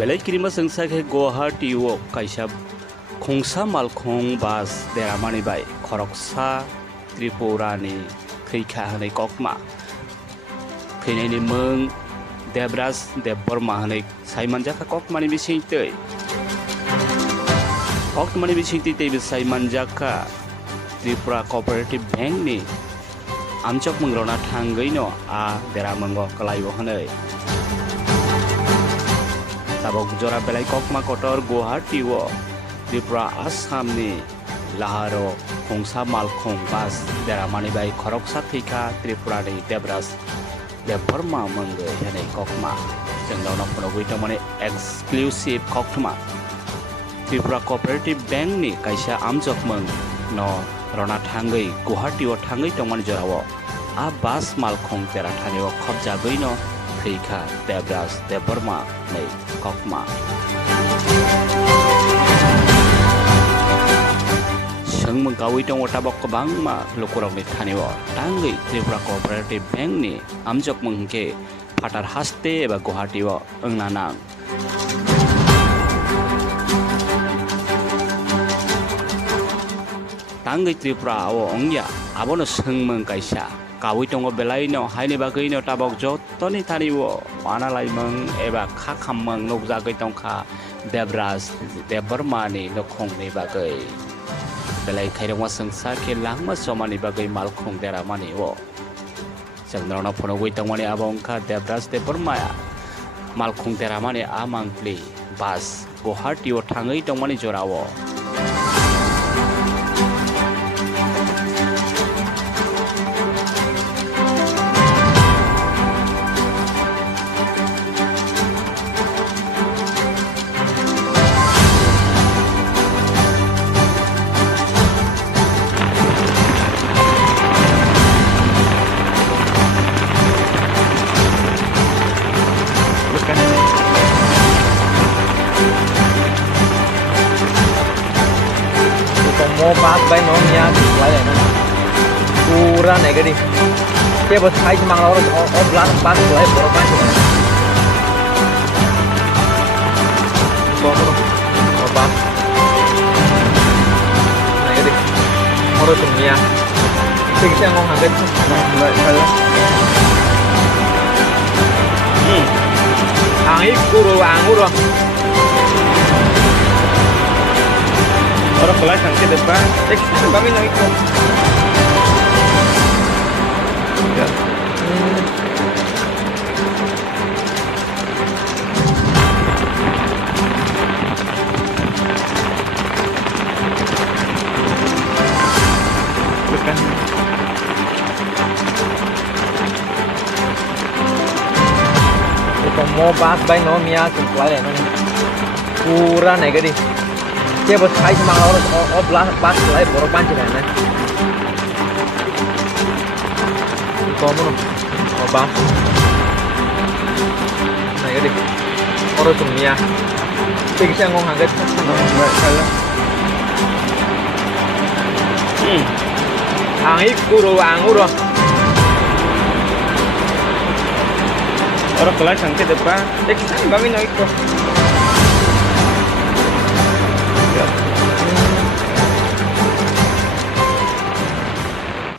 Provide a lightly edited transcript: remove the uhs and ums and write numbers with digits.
Belai kirima sengsa ke Guwahati kaisa khoroksa malkhong bas deramani bai khoroksa Tripura ni khreikha hanai kokma khainai ni mung Debras Deborma hanai saimanjaka kokmani bising tei kokmani bising tei saimanjaka Tripura Cooperative Bank ni amchok mungrona thangwi no a deramango kalaibo hanai tabok jora belai kokma kotor Guwahati Tripura Assam ni laharo khoroksa malkhong bas deramani bai khoroksa thika Tripura ni Debras Deborma mangge hanai kokma jengdaw no phonogui tongmani exclusive koktuma Tripura Cooperative Bank ni kaisa amjok mung no rona thangwi Guwahati thangwi tongmani jorao a bas malkhong tera thanio khobjagui no thika Debras Deborma nei kokma sengmung kawi tong tabok kebangma lukurok ni thanio tangwi Tripura Cooperative Bank ni amjok mungke phatar haste eba Guwahati engnanang tangwi Tripura ongya abono sengmung kaisa kawi tong belai no haini bagui no tabok jotoni thanio manalai mung eba khakham nukjagui tongkha Debras Deborma ni nokhong ni bagui belai khairongma sengsa ke langma somani bagai malkhong deramani jengdaw no phonogui tongmani abongkha Debras Deborma malkhong deramani amangpli bas Guwahati thangwi tongmani jorao mau pas bay nó nha lại này nó ra này cái đi cái bớt hai mang nó lát pas lại bỏ pas này có pas này cái đi mau rồi từng nha cái xe ngon hàng cái lại phải hàng ít cua rồi orang belakang ke depan, kami nak ikut. Ya. Bukan. Bukan mau pas bay nó mia supply này nó pura này cái đi. Cái bớt hai mang nó pas lại bỏ ban chỉ này có không có bám này cái đi có rồi từng nhà cái xe ngon hàng cái hàng ít cua rồi hàng rồi orang belakang ke depan kami nak ikut